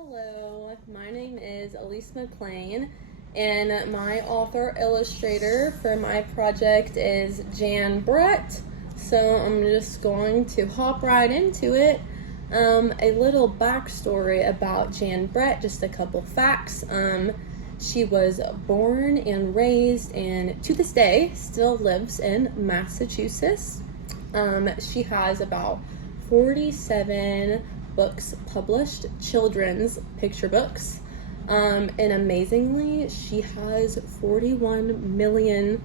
Hello, my name is Elise McLean, and my author illustrator for my project is Jan Brett. So I'm just going to hop right into it. A little backstory about Jan Brett, just a couple facts. She was born and raised and to this day still lives in Massachusetts. She has about 47 books published, children's picture books, and amazingly she has 41 million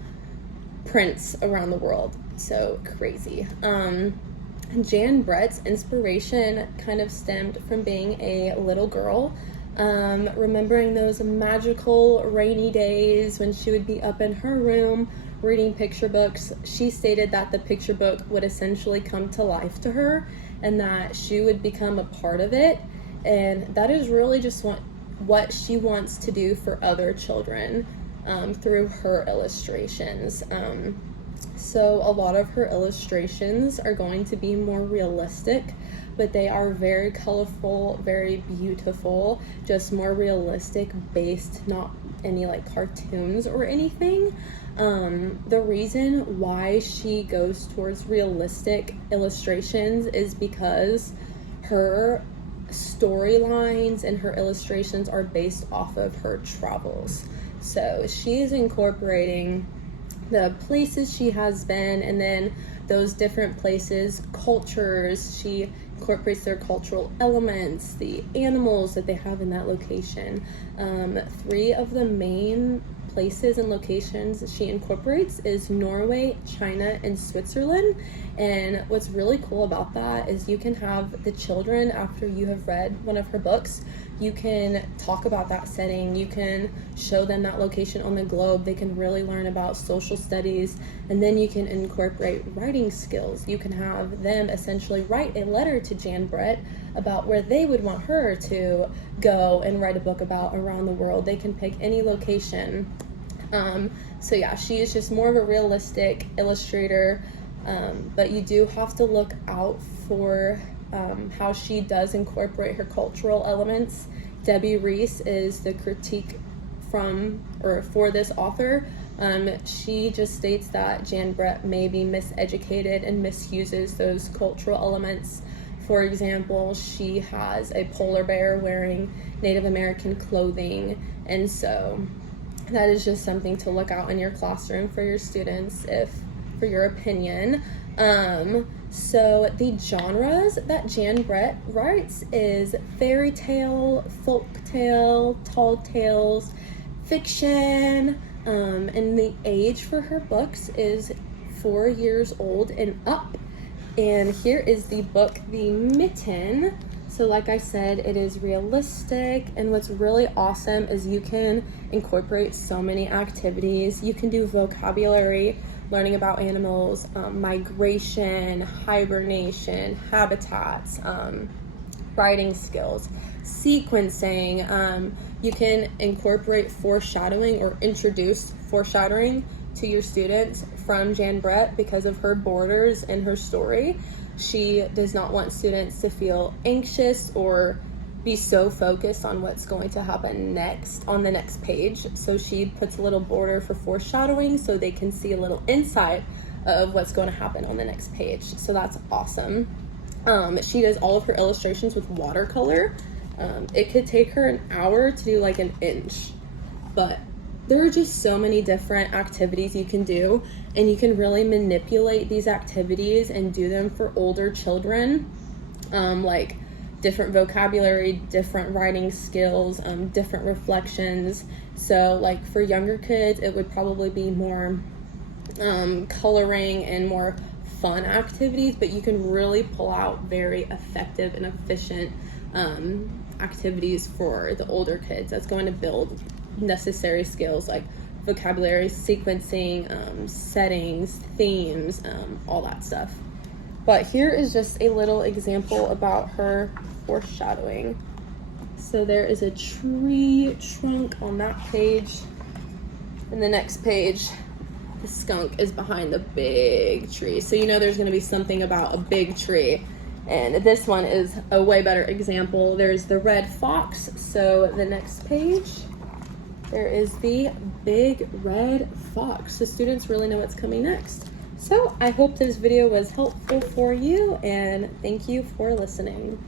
prints around the world. So crazy. Jan Brett's inspiration kind of stemmed from being a little girl, remembering those magical rainy days when she would be up in her room reading picture books. She stated that the picture book would essentially come to life to her and that she would become a part of it, and that is really just what she wants to do for other children through her illustrations. So a lot of her illustrations are going to be more realistic, but they are very colorful, very beautiful, just more realistic based, not any like cartoons or anything. The reason why she goes towards realistic illustrations is because her storylines and her illustrations are based off of her travels. So she is incorporating the places she has been, and then those different places, cultures, she incorporates their cultural elements, the animals that they have in that location. 3 of the main places and locations that she incorporates is Norway, China, and Switzerland. And what's really cool about that is you can have the children, after you have read one of her books, you can talk about that setting, you can show them that location on the globe, they can really learn about social studies, and then you can incorporate writing skills. You can have them essentially write a letter to Jan Brett about where they would want her to go and write a book about around the world. They can pick any location. So yeah, she is just more of a realistic illustrator, but you do have to look out for how she does incorporate her cultural elements. Debbie Reese is the critique for this author. She just states that Jan Brett may be miseducated and misuses those cultural elements. For example, she has a polar bear wearing Native American clothing, and so that is just something to look out in your classroom for your students, for your opinion. So the genres that Jan Brett writes is fairy tale, folk tale, tall tales, fiction, and the age for her books is 4 years old and up. And here is the book, The Mitten. So like I said, it is realistic, and what's really awesome is you can incorporate so many activities. You can do vocabulary, learning about animals, migration, hibernation, habitats, writing skills, sequencing. You can incorporate foreshadowing or introduce foreshadowing to your students from Jan Brett because of her borders in her story. She does not want students to feel anxious or be so focused on what's going to happen next on the next page. So she puts a little border for foreshadowing so they can see a little insight of what's going to happen on the next page. So that's awesome. She does all of her illustrations with watercolor. It could take her an hour to do like an inch, but there are just so many different activities you can do, and you can really manipulate these activities and do them for older children, like different vocabulary, different writing skills, different reflections. So like for younger kids, it would probably be more coloring and more fun activities, but you can really pull out very effective and efficient activities for the older kids. That's going to build necessary skills like vocabulary, sequencing, settings, themes, all that stuff. But here is just a little example about her foreshadowing. So there is a tree trunk on that page, and the next page, the skunk is behind the big tree. So you know there's going to be something about a big tree. And this one is a way better example. There's the red fox. So the next page, there is the big red fox. The students really know what's coming next. So I hope this video was helpful for you, and thank you for listening.